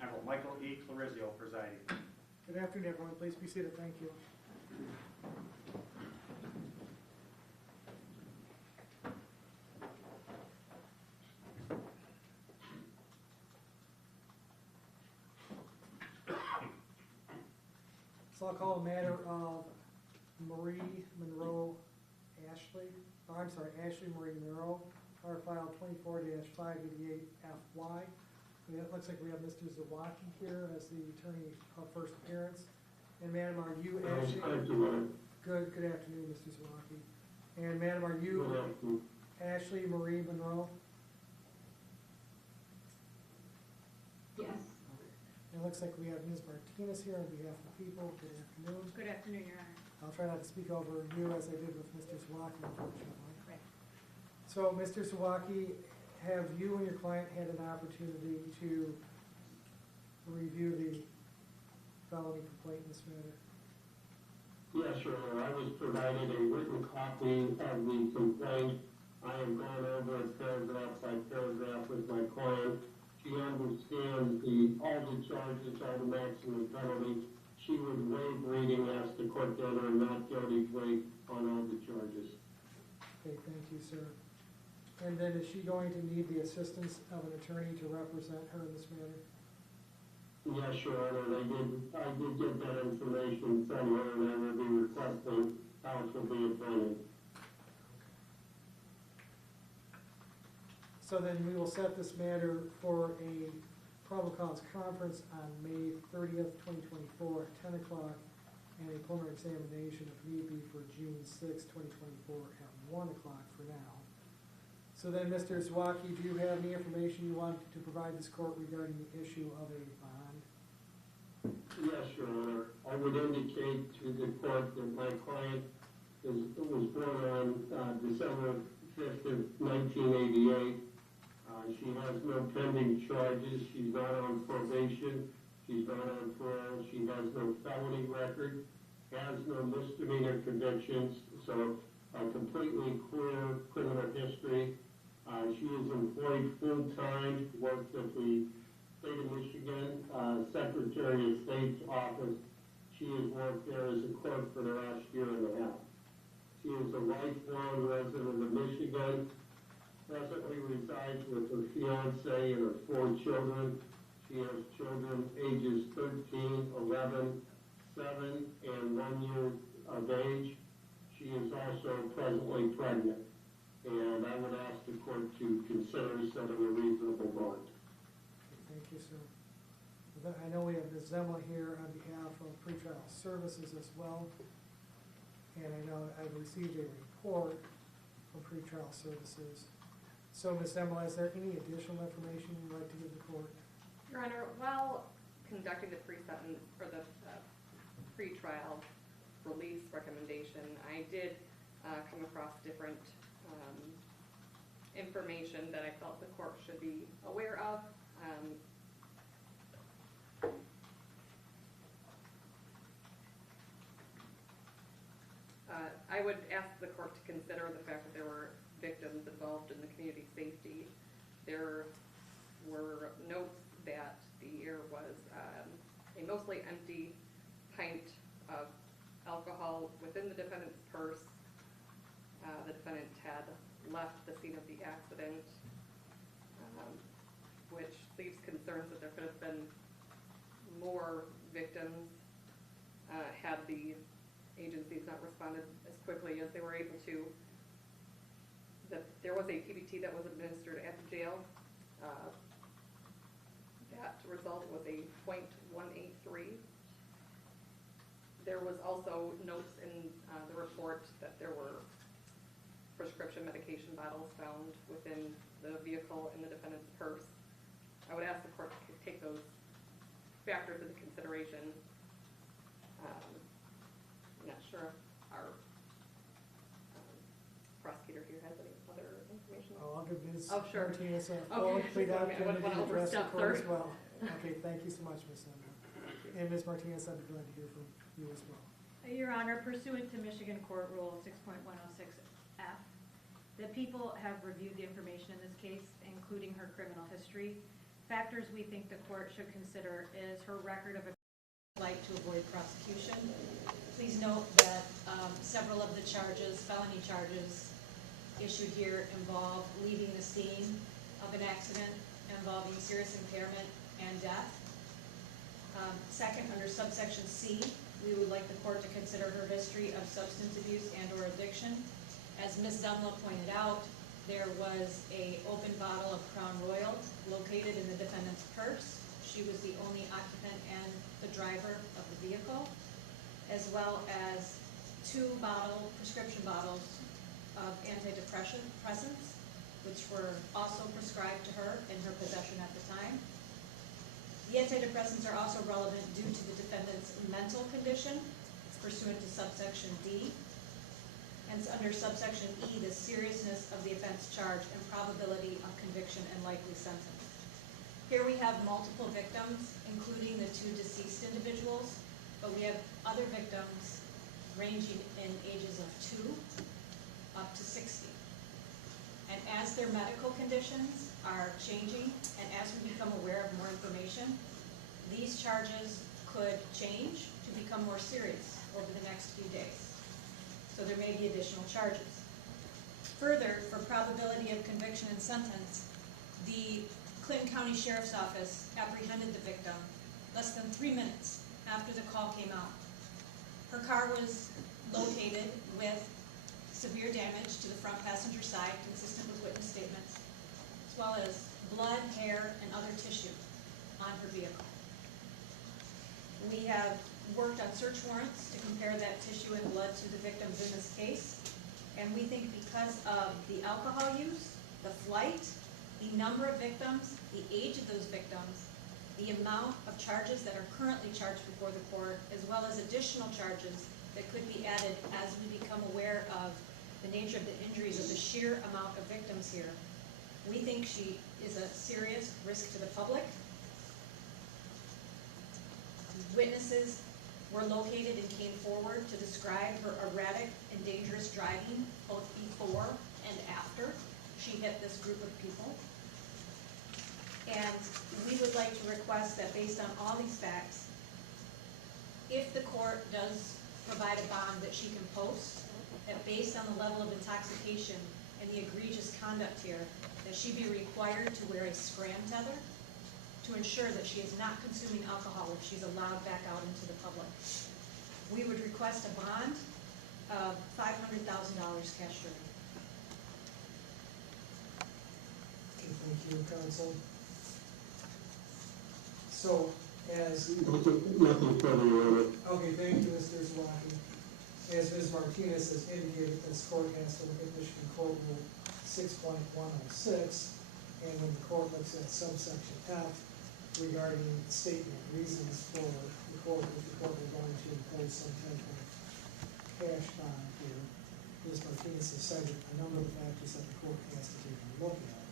Honorable Michael E. Clarizio presiding. Good afternoon, everyone. Please be seated. Thank you. So I'll call a matter of Marie Monroe Ashley, Ashley Marie Monroe, our file 24-588FY. It looks like we have Mr. Zawacki here as the attorney of first appearance. And madam, are you Ashley? Good afternoon, Mr. Zawacki. And madam, are you Ashley Marie Monroe? Yes. It looks like we have Ms. Martinez here on behalf of the people. Good afternoon. Good afternoon, Your Honor. I'll try not to speak over you as I did with Mr. Zawacki, unfortunately. Right. So, Mr. Zawacki, have you and your client had an opportunity to review the felony complaint in this matter? Yes, Your Honor. I was provided a written copy of the complaint. I have gone over it paragraph by paragraph with my client. She understands all the charges, all the maximum penalty. She would waive reading, ask the court to enter a not guilty plea on all the charges. Okay, thank you, sir. And then is she going to need the assistance of an attorney to represent her in this matter? Yes, Your Honor. I did get that information from her, and I will be requesting counsel be appointed. So then we will set this matter for a probable cause conference on May 30th, 2024 at 10 o'clock, and a preliminary examination if need be for June 6th, 2024 at 1 o'clock for now. So then, Mr. Zawacki, do you have any information you want to provide this court regarding the issue of a bond? Yes, Your Honor. I would indicate to the court that my client was born on December 5th of 1988. She has no pending charges. She's not on probation. She's not on parole. She has no felony record, has no misdemeanor convictions, so a completely clear criminal history. She is employed full-time, works at the State of Michigan Secretary of State's office. She has worked there as a clerk for the last year and a half. She is a lifelong resident of Michigan. Presently resides with her fiance and her 4 children. She has children ages 13, 11, 7, and 1 year of age. She is also presently pregnant. And I would ask the court to consider setting a reasonable bond. Thank you, sir. I know we have Ms. Zemla here on behalf of pretrial services as well. And I know I've received a report from pretrial services. So, Ms. Zemla, is there any additional information you'd like to give the court? Your Honor, while conducting the pre-sentence or the pre-trial release recommendation, I did come across different information that I felt the court should be aware of. I would ask the court to consider the fact that there were victims involved in the community safety. There were notes that there was a mostly empty pint of alcohol within the defendant's purse. The defendant had left the scene of the accident, which leaves concerns that there could have been more victims had the agencies not responded as quickly as they were able to. There was a PBT that was administered at the jail. That result was a .183. There was also notes in the report that there were prescription medication bottles found within the vehicle in the defendant's purse. I would ask the court to take those factors into consideration. I'm not sure if our prosecutor here has any other information. Oh, I'll give Ms. Oh, sure. Martinez a Okay. full, complete opportunity want to to address the overstep court as third. well. Okay, thank you so much, Ms. Zemla. And Ms. Martinez, I'd be glad to hear from you as well. Your Honor, pursuant to Michigan Court Rule 6.106F, the people have reviewed the information in this case, including her criminal history, Factors we think the court should consider is her record of flight to avoid prosecution. Please note that several of the charges, felony charges issued here involve leaving the scene of an accident involving serious impairment and death. Second, under subsection C, we would like the court to consider her history of substance abuse and or addiction. As Ms. Dunlop pointed out, there was an open bottle of Crown Royal located in the defendant's purse. She was the only occupant and the driver of the vehicle, as well as 2 prescription bottles of antidepressants, which were also prescribed to her in her possession at the time. The antidepressants are also relevant due to the defendant's mental condition pursuant to subsection D. And under subsection E, the seriousness of the offense charge and probability of conviction and likely sentence. Here we have multiple victims, including the 2 deceased individuals, but we have other victims ranging in ages of 2 up to 60. And as their medical conditions are changing, and as we become aware of more information, these charges could change to become more serious over the next few days. So there may be additional charges. Further, for probability of conviction and sentence, the Clinton County Sheriff's Office apprehended the victim less than 3 minutes after the call came out. Her car was located with severe damage to the front passenger side, consistent with witness statements, as well as blood, hair, and other tissue on her vehicle. We have worked on search warrants to compare that tissue and blood to the victims in this case, and we think because of the alcohol use, the flight, the number of victims, the age of those victims, the amount of charges that are currently charged before the court, as well as additional charges that could be added as we become aware of the nature of the injuries, of the sheer amount of victims here. We think she is a serious risk to the public. Witnesses were located and came forward to describe her erratic and dangerous driving both before and after she hit this group of people. And we would like to request that based on all these facts, if the court does provide a bond that she can post, that based on the level of intoxication and the egregious conduct here, that she be required to wear a scram tether to ensure that she is not consuming alcohol if she's allowed back out into the public. We would request a bond of $500,000 cash surety. Okay, thank you, counsel. So, as, Nothing further, Your Honor. okay, thank you, Mr. Zlotny. As Ms. Martinez has indicated, this court has to look at Michigan Code Rule 6.106, and when the court looks at subsection F regarding the statement of reasons for the court, if the court were going to impose some type of cash bond here, Ms. Martinez has cited a number of the factors that the court has to take a look at.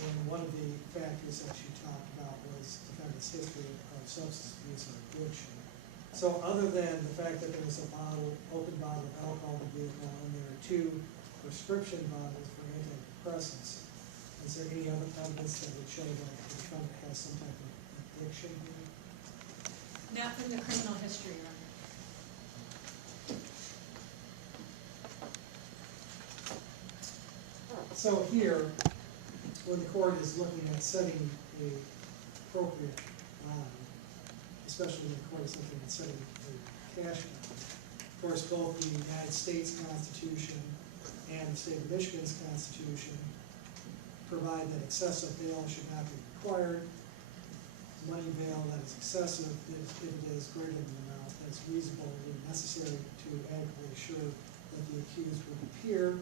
And one of the factors that she talked about was defendant's history of substance abuse or addiction. So other than the fact that there was a open bottle of alcohol in the vehicle, and there are 2 prescription bottles for antidepressants, is there any other evidence that would show that the defendant has some type of addiction here? Not from the criminal history, Your Honor. So here, when the court is looking at setting a appropriate bond, especially when the court is looking at setting a cash bond, of course, both the United States Constitution and the state of Michigan's Constitution provide that excessive bail should not be required. Money bail that is excessive if it is greater than the amount that is reasonable and necessary to adequately assure that the accused will appear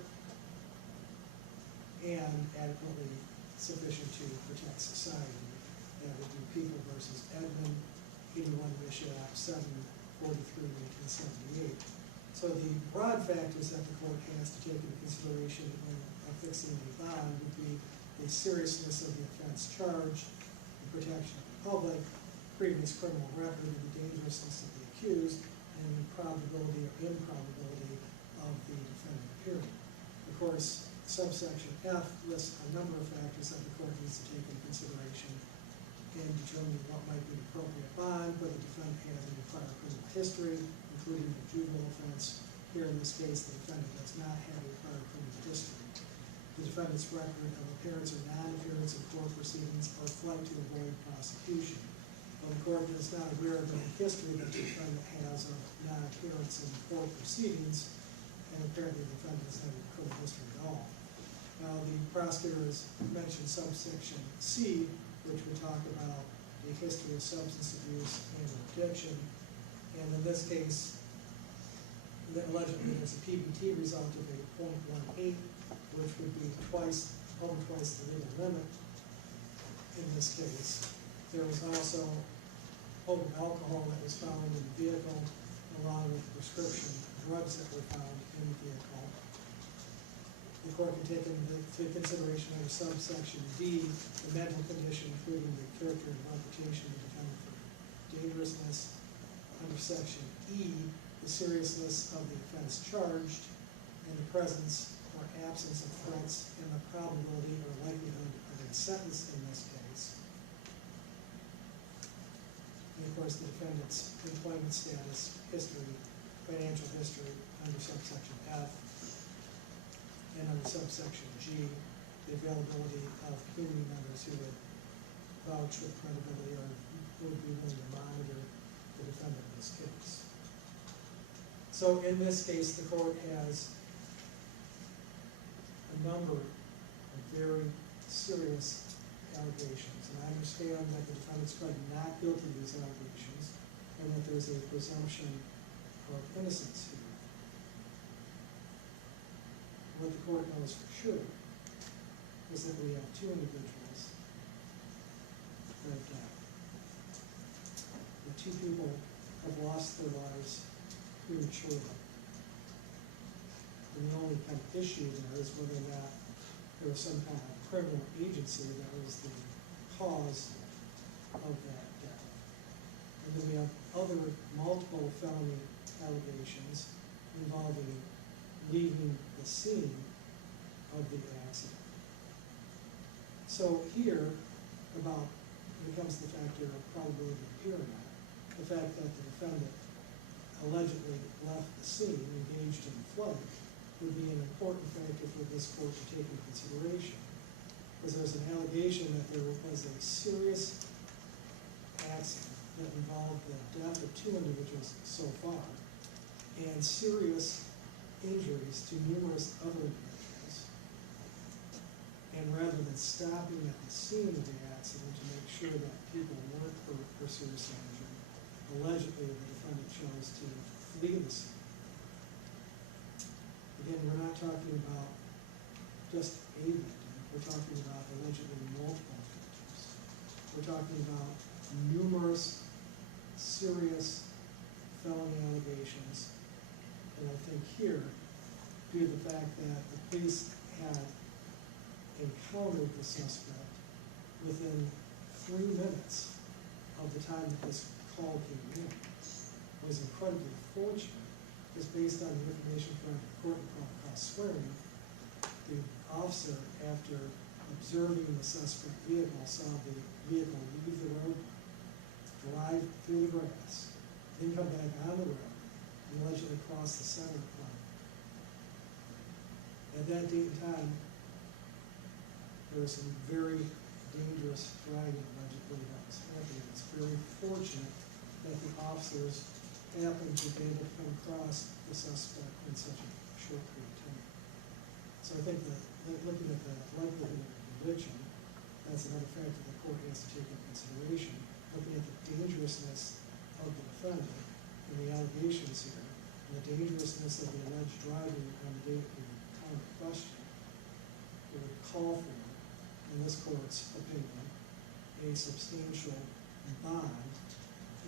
and adequately sufficient to protect society. That would be People versus Edmund, 81 Bishop, 743, 1978. So the broad factors that the court has to take into consideration when fixing a bond would be the seriousness of the offense charged, the protection of the public, previous criminal record, and the dangerousness of the accused, and the probability or improbability of the defendant appearing. Of course, Subsection F lists a number of factors that the court needs to take into consideration in determining what might be an appropriate bond, whether the defendant has any prior criminal history, including a juvenile offense. Here in this case, the defendant does not have a prior criminal history. The defendant's record of appearance or non-appearance in court proceedings or flight to avoid prosecution. While the court is not aware of any history that the defendant has of non-appearance in court proceedings, and apparently the defendant doesn't have a criminal history at all. Now, the prosecutor has mentioned subsection C, which would talk about a history of substance abuse and addiction. And in this case, allegedly there's a PBT result of a 0.18, which would be over twice the legal limit in this case. There was also potent alcohol that was found in the vehicle, along with prescription drugs that were found in the vehicle. The court can take into consideration under subsection D, the mental condition, including the character and reputation of the defendant for dangerousness. Under section E, the seriousness of the offense charged, and the presence or absence of threats, and the probability or likelihood of a sentence in this case. And of course, the defendant's employment status, history, financial history under subsection F. And under subsection G, the availability of community members who would vouch with credibility or would be willing to monitor the defendant in this case. So in this case, the court has a number of very serious allegations. And I understand that the defendant's probably not guilty of these allegations and that there's a presumption of innocence here. What the court knows for sure is that we have two individuals that have died. The two people have lost their lives prematurely. And the only kind of issue there is whether or not there was some kind of criminal agency that was the cause of that death. And then we have other multiple felony allegations involving leaving the scene of the accident. So here, becomes the factor of probability of here or not. The fact that the defendant allegedly left the scene, engaged in flight, would be an important factor for this court to take into consideration. Because there's an allegation that there was a serious accident that involved the death of two individuals so far, and serious injuries to numerous other individuals. And rather than stopping at the scene of the accident to make sure that people weren't hurt or seriously injured, allegedly the defendant chose to flee the scene. Again, we're not talking about just a victim, we're talking about allegedly multiple victims. We're talking about numerous serious felony allegations. And I think here, due to the fact that the police had encountered the suspect within 3 minutes of the time that this call came in, was incredibly fortunate, because based on the information from the court and cross swearing, the officer, after observing the suspect vehicle, saw the vehicle leave the road, drive through the grass, then come back on the road, and allegedly cross the center line. At that date and time, there was some very dangerous driving allegedly that was happening. It's very fortunate that the officers happened to be able to come across the suspect in such a short period of time. So I think that looking at the likelihood of conviction, that's another factor the court has to take into consideration. Looking at the dangerousness of the defendant and the allegations here, and the dangerousness of the alleged driving on the date of the time of question, it would call for, in this court's opinion, a substantial bond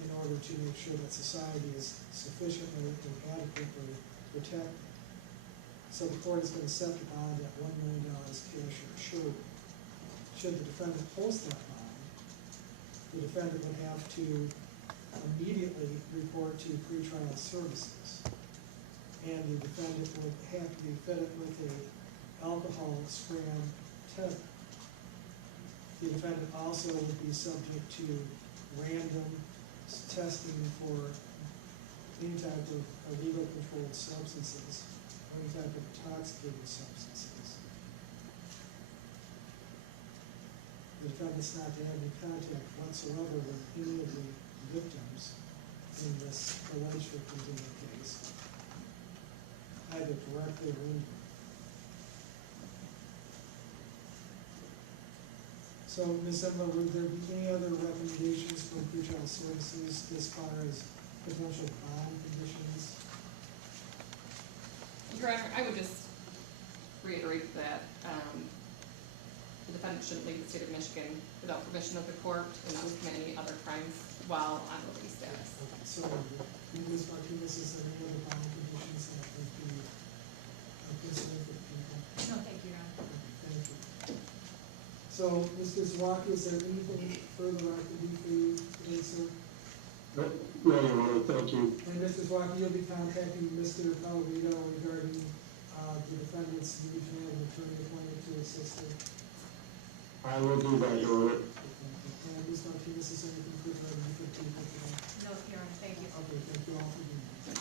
in order to make sure that society is sufficiently and adequately protected. So the court is going to set the bond at $1 million cash or assured. Should the defendant post that bond, the defendant would have to immediately report to pretrial services. And the defendant would have to be fitted with a alcohol scram tether. The defendant also would be subject to random testing for any type of illegal controlled substances, or any type of intoxicating substances. The defendant's not to have any contact whatsoever with any of the victims in this alleged victims in the case, either directly or indirectly. So, Ms. Emma, would there be any other recommendations from pretrial services as far as potential bond conditions? Your Honor, I would just reiterate that, the defendant shouldn't leave the state of Michigan without permission of the court and not commit any other crimes while on release status. Okay, so, Ms. Martinez, is there any other bond conditions that would be considered for the people? No, thank you, Your Honor. Okay, thank you. So, Mr. Zwaki, is there anything further I can do for you today, sir? No, Your Honor, thank you. And Mr. Zwaki, you'll be contacting Mr. Palomino regarding the defendant's need to have an attorney appointed to assist her. I will do that, Your Honor. And Ms. Martinez, is there anything further I can do for the people today? No, Your Honor, thank you. Okay, thank you all for being here.